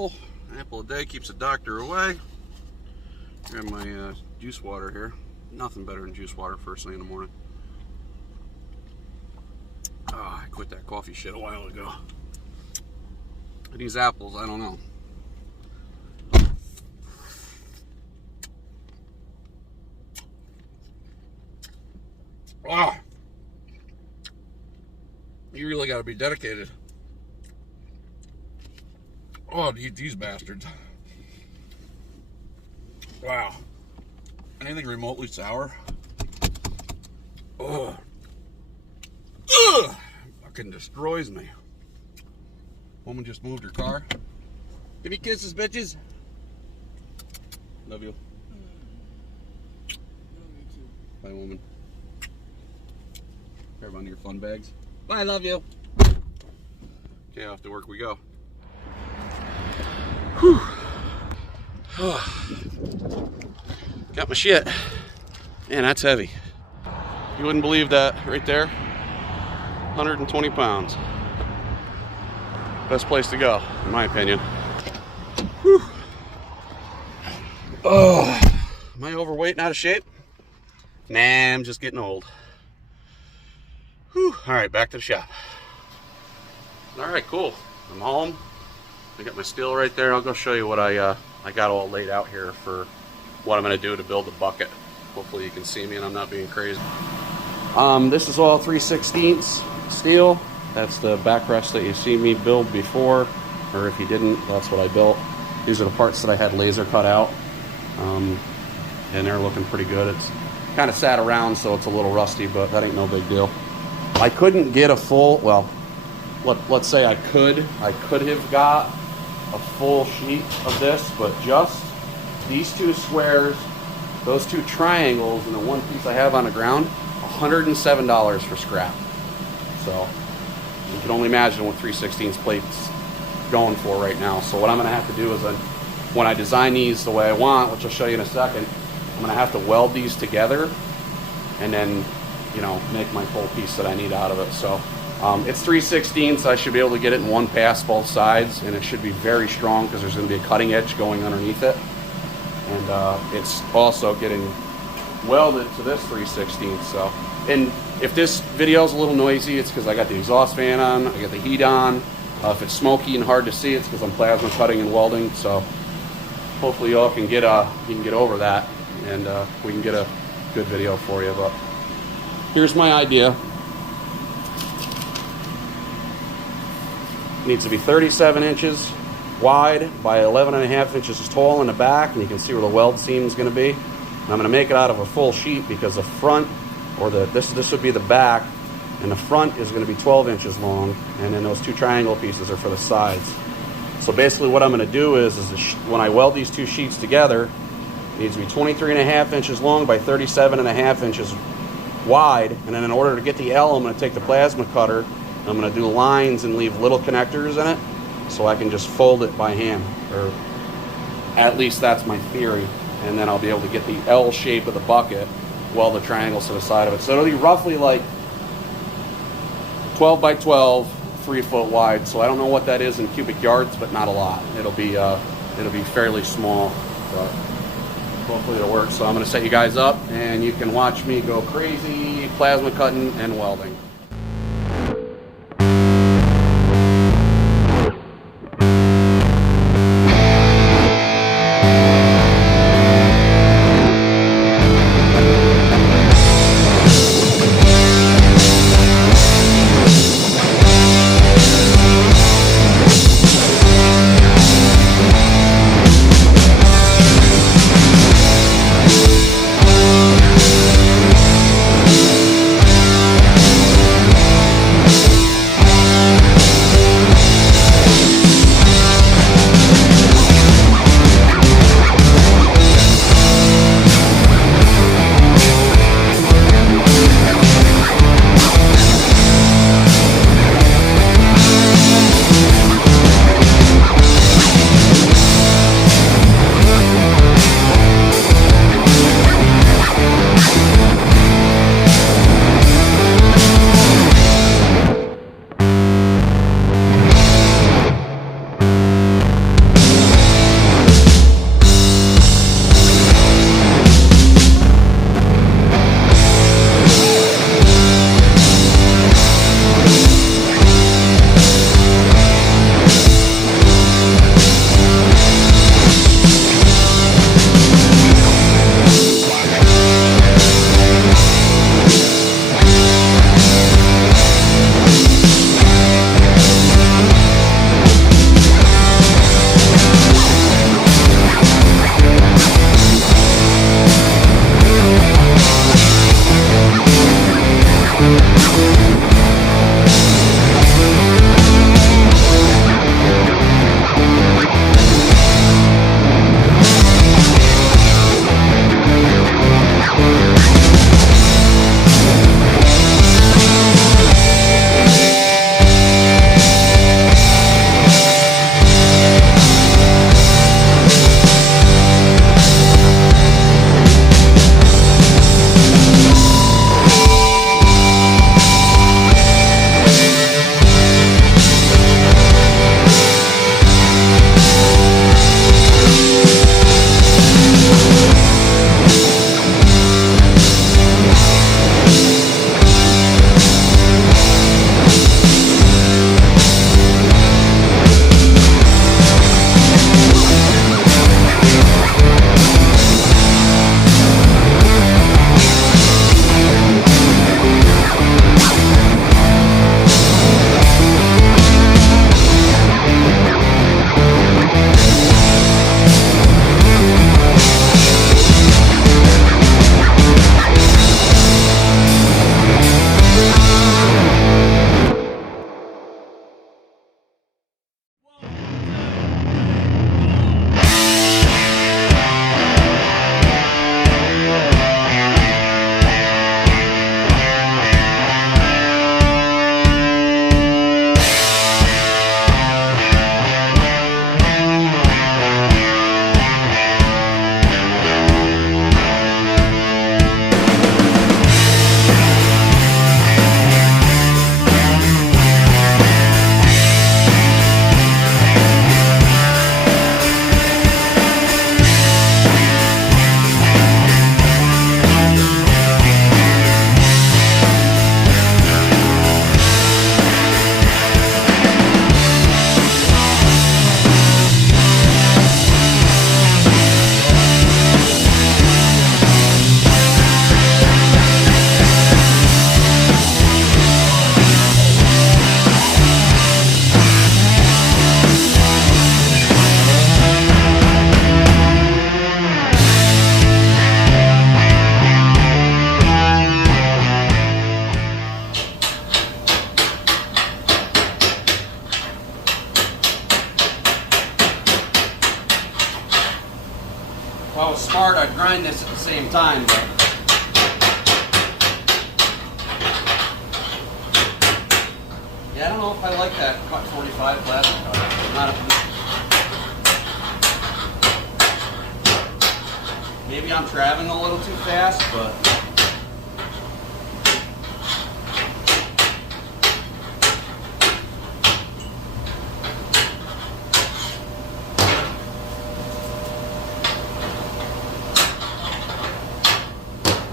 apple. Apple a day keeps the doctor away. Grab my juice water here. Nothing better than juice water first thing in the morning. Oh, I quit that coffee shit a while ago. These apples, I don't know. Wow. You really got to be dedicated. Oh, to eat these bastards. Wow. Anything remotely sour? Oh. Ugh. Fucking destroys me. Woman just moved her car. Give me kisses, bitches. Love you. Bye, woman. Grab onto your fun bags. Bye, love you. Okay, off to work we go. Whew. Got my shit. Man, that's heavy. You wouldn't believe that right there. 120 pounds. Best place to go, in my opinion. Whew. Oh, am I overweight and out of shape? Nah, I'm just getting old. Whew. All right, back to the shop. All right, cool. I'm home. I got my steel right there. I'll go show you what I got all laid out here for what I'm going to do to build the bucket. Hopefully you can see me and I'm not being crazy. This is all 3/16 steel. That's the backrest that you see me build before, or if you didn't, that's what I built. These are the parts that I had laser cut out, and they're looking pretty good. It's kind of sat around, so it's a little rusty, but that ain't no big deal. I couldn't get a full, well, let's say I could have got a full sheet of this, but just these two squares, those two triangles, and the one piece I have on the ground, $107 for scrap. So you can only imagine what 3/16 plates going for right now. So what I'm going to have to do is when I design these the way I want, which I'll show you in a second, I'm going to have to weld these together and then, you know, make my full piece that I need out of it. So it's 3/16, so I should be able to get it in one pass both sides, and it should be very strong because there's going to be a cutting edge going underneath it. And it's also getting welded to this 3/16. So, and if this video is a little noisy, it's because I got the exhaust fan on, I got the heat on. If it's smoky and hard to see, it's because I'm plasma cutting and welding. So hopefully y'all can get over that, and we can get a good video for you. But here's my idea. It needs to be 37 inches wide by 11.5 inches tall in the back, and you can see where the weld seam is going to be. And I'm going to make it out of a full sheet because the front, or this would be the back, and the front is going to be 12 inches long, and then those two triangle pieces are for the sides. So basically what I'm going to do is when I weld these two sheets together, it needs to be 23.5 inches long by 37.5 inches wide, and then in order to get the L, I'm going to take the plasma cutter, I'm going to do lines and leave little connectors in it so I can just fold it by hand, or at least that's my theory, and then I'll be able to get the L shape of the bucket, weld the triangles to the side of it. So it'll be roughly like 12 by 12, 3 foot wide. So I don't know what that is in cubic yards, but not a lot. It'll be fairly small, but hopefully it'll work. So I'm going to set you guys up, and you can watch me go crazy plasma cutting and welding. I was smart, I'd grind this at the same time, but yeah, I don't know if I like that cut 45 plasma cutter. Maybe I'm traveling a little too fast, but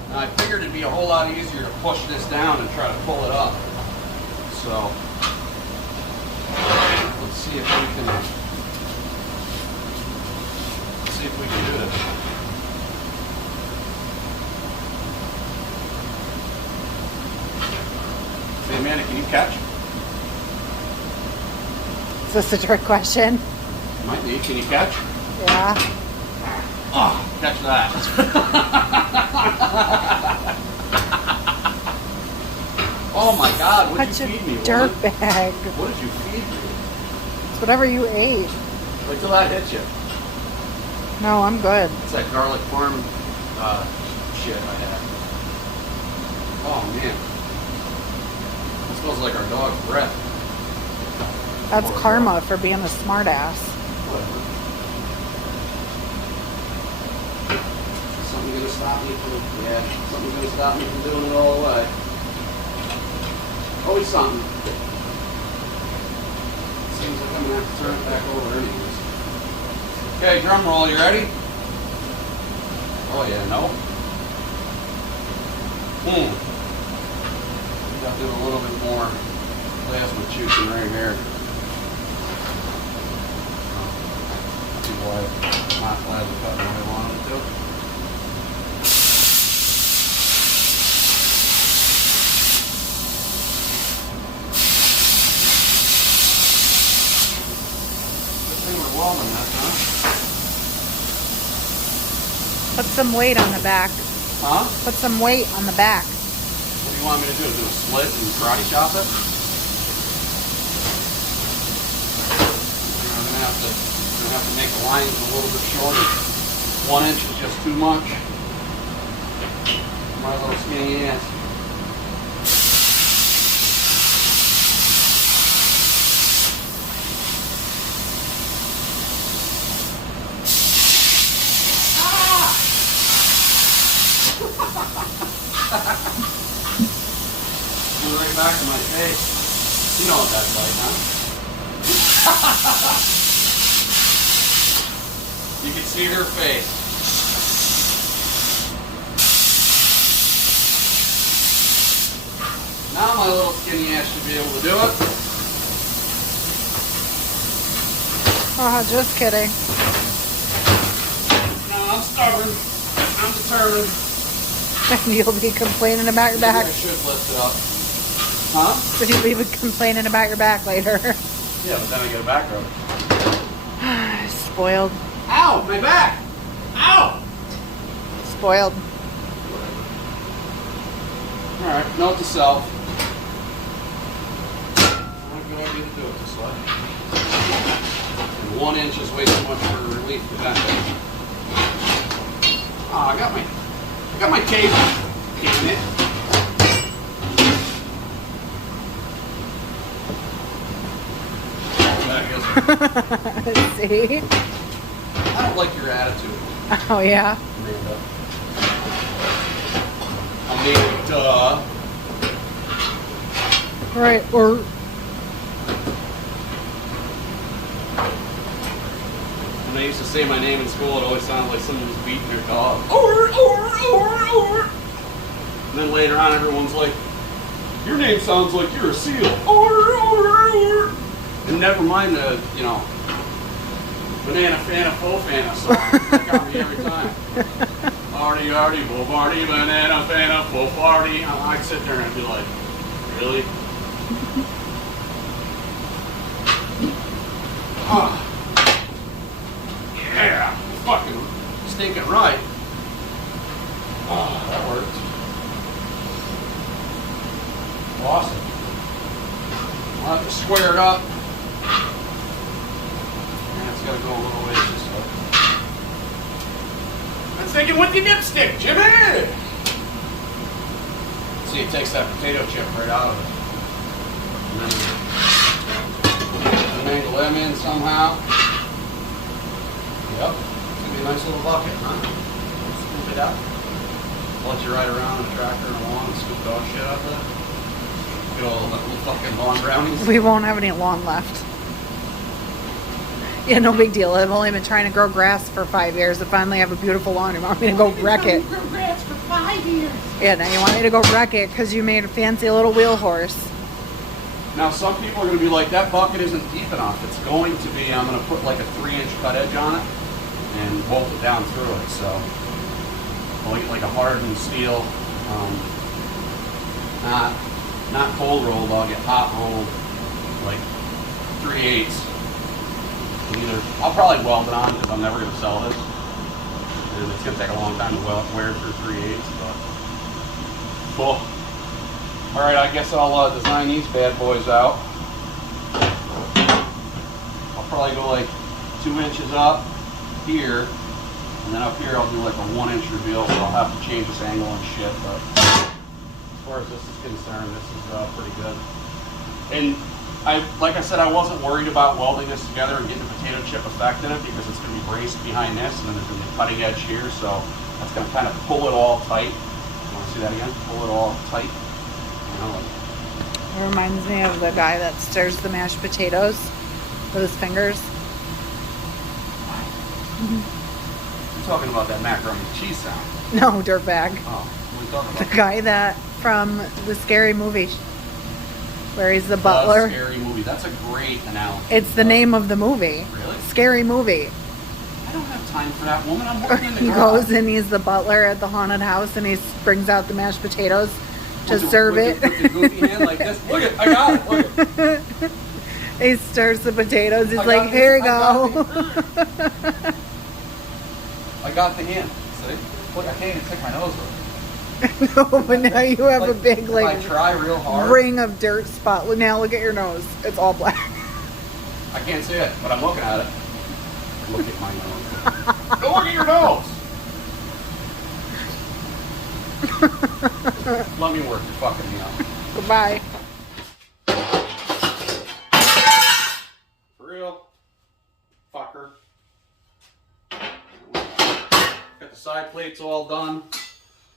now I figured it'd be a whole lot easier to push this down and try to pull it up. So let's see if we can do this. Hey, Amanda, can you catch? Is this a trick question? Might be. Can you catch? Yeah. Oh, catch that. Oh my God, what did you feed me? Dirtbag. What did you feed me? It's whatever you ate. Wait till that hits you. No, I'm good. It's that garlic farm shit I had. Oh man. It smells like our dog's breath. That's Poor karma dog. for being a smartass. Whatever. Something gonna stop me from, yeah, something's gonna stop me from doing it all the way. Always something. Seems like I'm gonna have to turn it back over anyways. Okay, drum roll, you ready? Oh yeah, no? Got to do a little bit more plasma juicing right here. See why it's not plasma cutting the way I wanted it to. Good thing we're welding that, huh? Put some weight on the back. Huh? Put some weight on the back. What do you want me to do? Do a split and karate chop it? I'm gonna have to make the lines a little bit shorter. 1 inch is just too much. My little skinny ass. Right back to my face. You know what that's like, huh? You can see her face. Now my little skinny ass should be able to do it. Oh, just kidding. No, I'm stubborn. I'm determined. And you'll be complaining about your back. Maybe I should lift it up. Huh? So you'll be complaining about your back later. Yeah, but then I get a back rub. Spoiled. Ow! My back! Ow! Spoiled. Alright, note to self. Not a good idea to do it this way. And 1 inch is way too much for relief to bend it. Oh, I got my tape. Damn it. See? I don't like your attitude, Oh, yeah? Amanda. Right, or... When they used to say my name in school, it always sounded like someone was beating their dog. Or. And then later on, everyone's like, your name sounds like you're a seal. Or. And never mind the, banana fana fofana song. That got me every time. Arty, bobarty, banana fana fofarty. I'd sit there and I'd be like, really? Yeah, fucking stinking right. Oh, that worked. Awesome. I'll have to square it up. And it's got to go a little ways this way. sticking with your dipstick, Jimmy! See, it takes that potato chip right out of it. And then angle them in somehow. Yep. It's gonna be a nice little bucket, huh? Scoop it out. I'll let you ride around in a tractor and a lawn and scoop dog shit out of it. Get all the little fucking lawn brownies. We won't have any lawn left. Yeah, no big deal. I've only been trying to grow grass for 5 years. To finally have a beautiful lawn. You want me to go wreck it? Grow grass for 5 years. Yeah, now you want me to go wreck it because you made a fancy little wheel horse. Now, some people are going to be like, that bucket isn't deep enough. It's going to be, I'm going to put like a 3-inch cut edge on it and bolt it down through it. So I'll get like a hardened steel, not cold rolled, I'll get hot rolled, like 3/8. Either I'll probably weld it on because I'm never going to sell this. And it's going to take a long time to wear through 3/8. But cool. All right, I guess I'll design these bad boys out. I'll probably go like 2 inches up here, and then up here I'll do like a 1-inch reveal, so I'll have to change this angle and shit. But as far as this is concerned, this is pretty good. And like I said, I wasn't worried about welding this together and getting a potato chip effect in it because it's going to be braced behind this, and then there's going to be a cutting edge here, so that's going to kind of pull it all tight. You want to see that again? Pull it all tight. It reminds me of the guy that stirs the mashed potatoes with his fingers. You're talking about that macaroni and cheese sound. No, dirtbag. Oh, what are you talking The about? guy that from the Scary Movie, where he's the butler. Scary Movie. That's a great analogy. It's the name of the movie. Really? Scary Movie. I don't have time for that, woman. I'm working in the He garage. goes and he's the butler at the haunted house, and he brings out the mashed potatoes to With the- serve with it. the goofy hand like this. Look it, I got it. Look it. He stirs the potatoes. He's I like, got here you the- go. I got the hand. See? Look, I can't even take my nose with it. No, but now you have a big if like I try real hard, ring of dirt spot. Now look at your nose. It's all black. I can't see it, but I'm looking at it. Look at my nose. Go look at your nose. Let me work. You're fucking me up. Goodbye. For real, fucker. Got the side plates all done.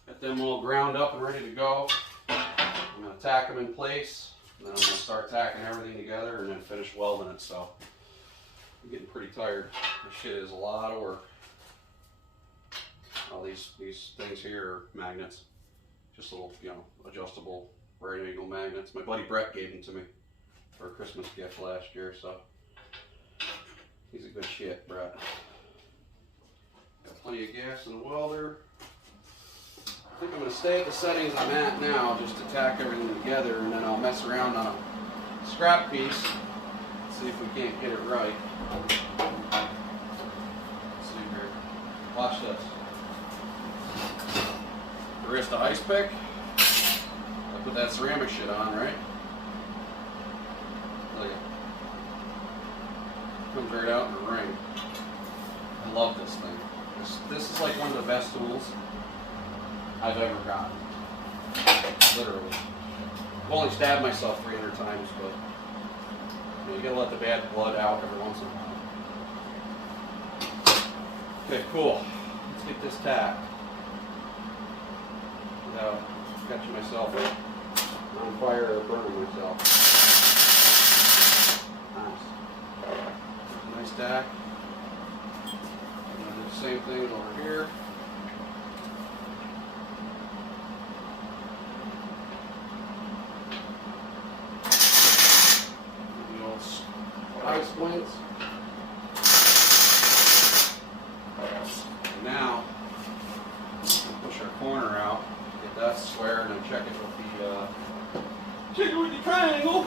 Got them all ground up and ready to go. I'm gonna tack them in place, and then I'm gonna start tacking everything together and then finish welding it. So I'm getting pretty tired. This shit is a lot of work. All these things here are magnets, just little, adjustable right angle magnets. My buddy Brett gave them to me for a Christmas gift last year, so he's a good shit, Brett. Got plenty of gas in the welder. I think I'm going to stay at the settings I'm at now just to tack everything together, and then I'll mess around on a scrap piece, see if we can't get it right. Let's see here. Watch this. Arista ice pick. I put that ceramic shit on, right? Look at it. Comes right out in the ring. I love this thing. This is like one of the best tools I've ever gotten. Literally. I've only stabbed myself 300 times, but you gotta let the bad blood out every once in a while. Okay, cool. Let's get this tacked without catching myself on fire or burning myself. Nice. Nice tack. I'm gonna do the same thing over here. Eye splints. And now, we'll push our corner out, get that square, and then check it with the triangle.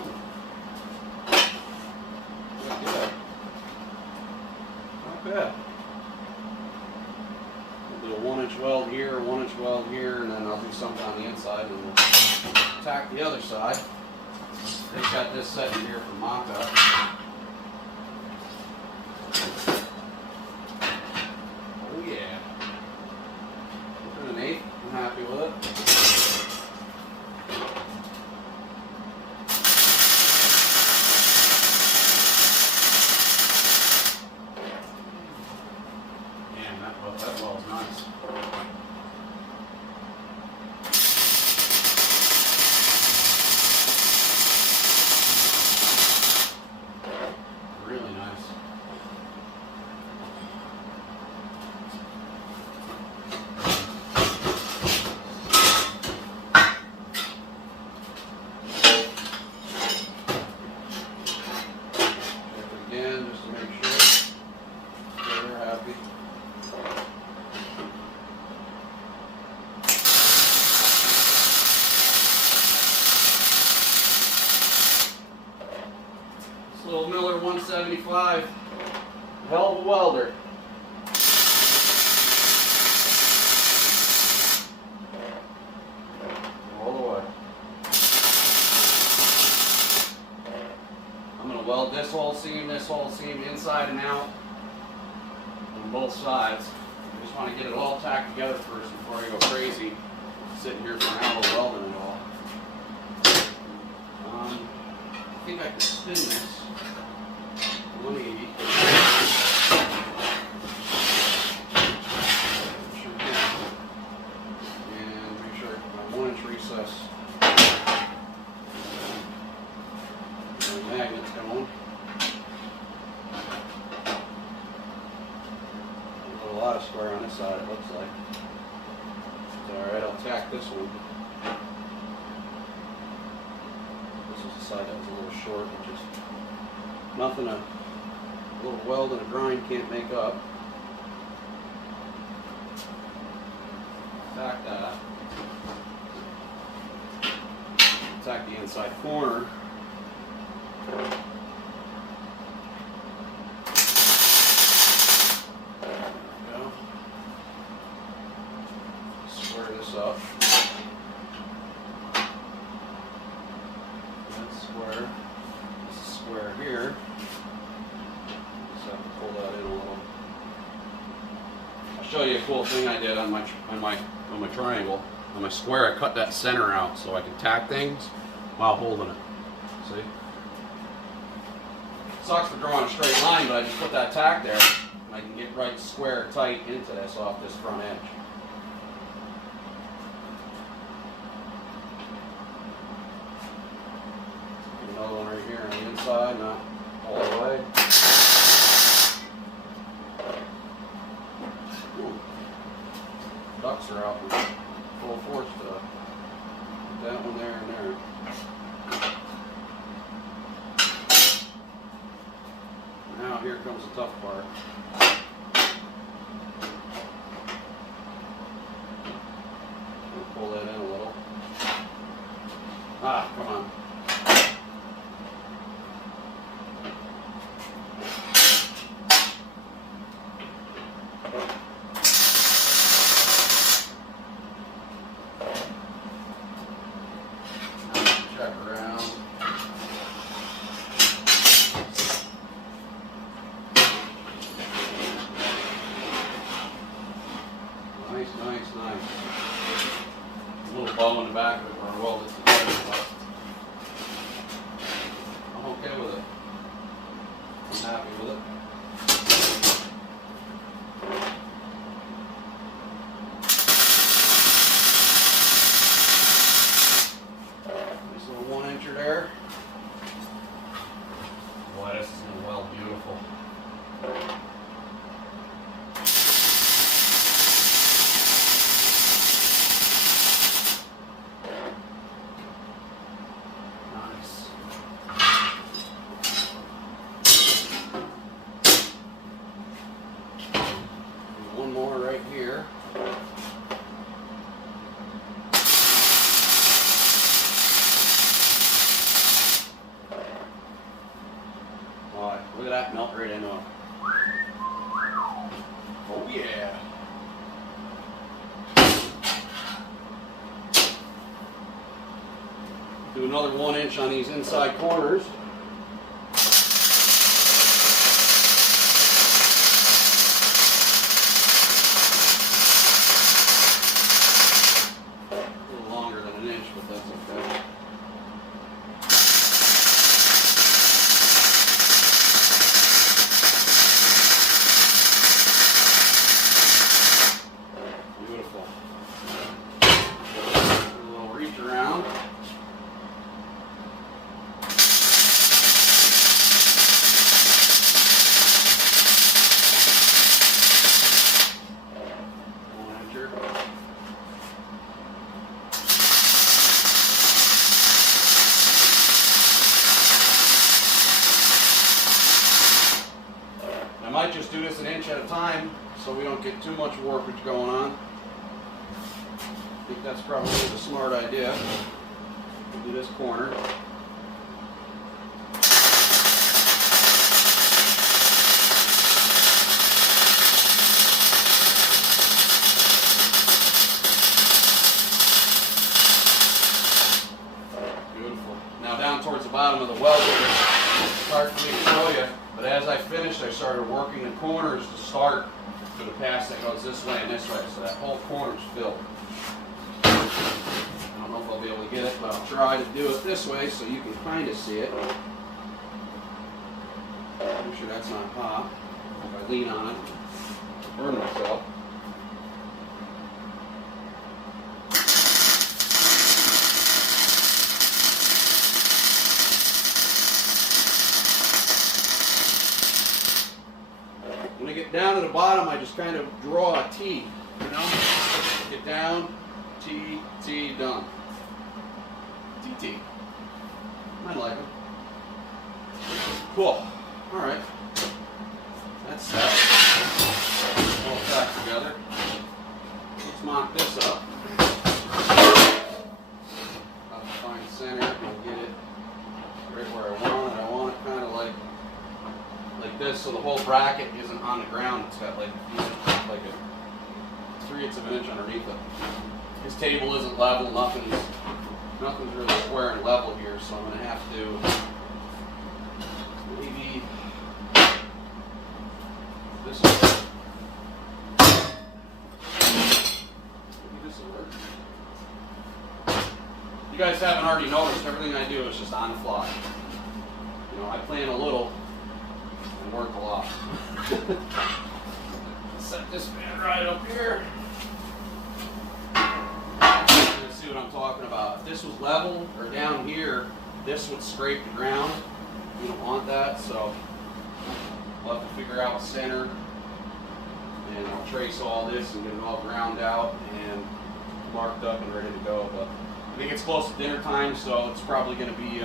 Not bad. Not bad. We'll do a 1-inch weld here, a 1-inch weld here, and then I'll do something on the inside, and we'll tack the other side. They've got this set in here for mock-up. Oh yeah. Man, that well's nice. Really nice. Check it again just to make sure they're happy. This little Miller 175, hell of a welder. All the way. I'm going to weld this whole seam, inside and out on both sides. I just want to get it all tacked together first before I go crazy sitting here for an hour welding it all. I think I can spin this 180. Sure can. And make sure I have my 1-inch recess. The magnet's going. A lot of square on this side, it looks like. It's alright, I'll tack this one. This is the side that was a little short, which is nothing a little weld and a grind can't make up. Tack that. Tack the inside corner. There we go. Square this up. That's square. This is square here. Just have to pull that in a little. I'll show you a cool thing I did on my triangle. On my square, I cut that center out so I can tack things while holding it. See? Sucks for drawing a straight line, but I just put that tack there and I can get right square tight into this off this front edge. Another one right here on the inside, not all the way. Ooh. Ducks are out in full force today. Put that one there and there. Now here comes the tough part. We'll pull that in a little. Ah, come on. Check around. Nice. A little bow in the back of it where I welded it together, but I'm okay with it. I'm happy with it. Nice little 1-incher there. Boy, this is going to weld beautiful. One more right here. Boy, look at that melt right into it. Oh yeah. Do another 1-inch on these inside corners. we don't get too much warpage going on. I think that's probably the smart idea. We'll do this corner. Beautiful. Now down towards the bottom of the welder, it's hard for me to show you, but as I finished, I started working the corners to start for the pass that goes this way and this way, so that whole corner's filled. I don't know if I'll be able to get it, but I'll try to do it this way so you can kind of see it. Make sure that's not hot. If I lean on it, I'll burn myself. When I get down to the bottom, I just kind of draw a T, you know? Get down, T, T, done. T, T. I like it. Cool. All right. That's that. All back together. Let's mock this up. I'll find center and get it right where I want it. I want it kind of like this, so the whole bracket isn't on the ground. It's got like a 3/8 of an inch underneath it. His table isn't level. Nothing's really square and level here, so I'm going to have to maybe this will work. You guys haven't already noticed, everything I do is just on the fly. You know, I plan a little and work a lot. Set this man right up here. See what I'm talking about. If this was level or down here, this would scrape the ground. We don't want that, so we'll have to figure out center, and I'll trace all this and get it all ground out and marked up and ready to go. But I think it's close to dinner time, so it's probably going to be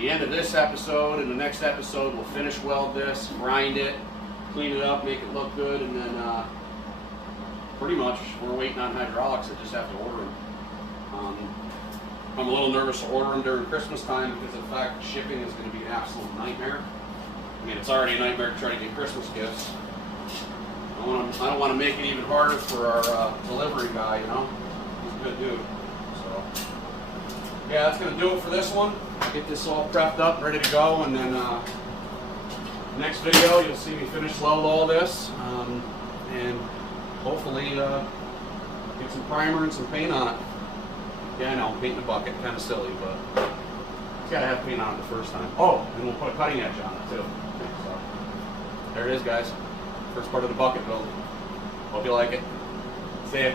the end of this episode. And the next episode we'll finish weld this, grind it, clean it up, make it look good, and then pretty much we're waiting on hydraulics. I just have to order them. I'm a little nervous to order them during Christmas time because of the fact that shipping is going to be an absolute nightmare. I mean, it's already a nightmare to try to get Christmas gifts. I don't want to make it even harder for our delivery guy, you know. He's a good dude. So, yeah, that's going to do it for this one. Get this all prepped up, ready to go, and then next video you'll see me finish weld all this, and hopefully get some primer and some paint on it. Yeah, I know, paint in the bucket, kind of silly, but it's got to have paint on it the first time. Oh, and we'll put a cutting edge on it too. So, there it is, guys. First part of the bucket build. Hope you like it. See ya.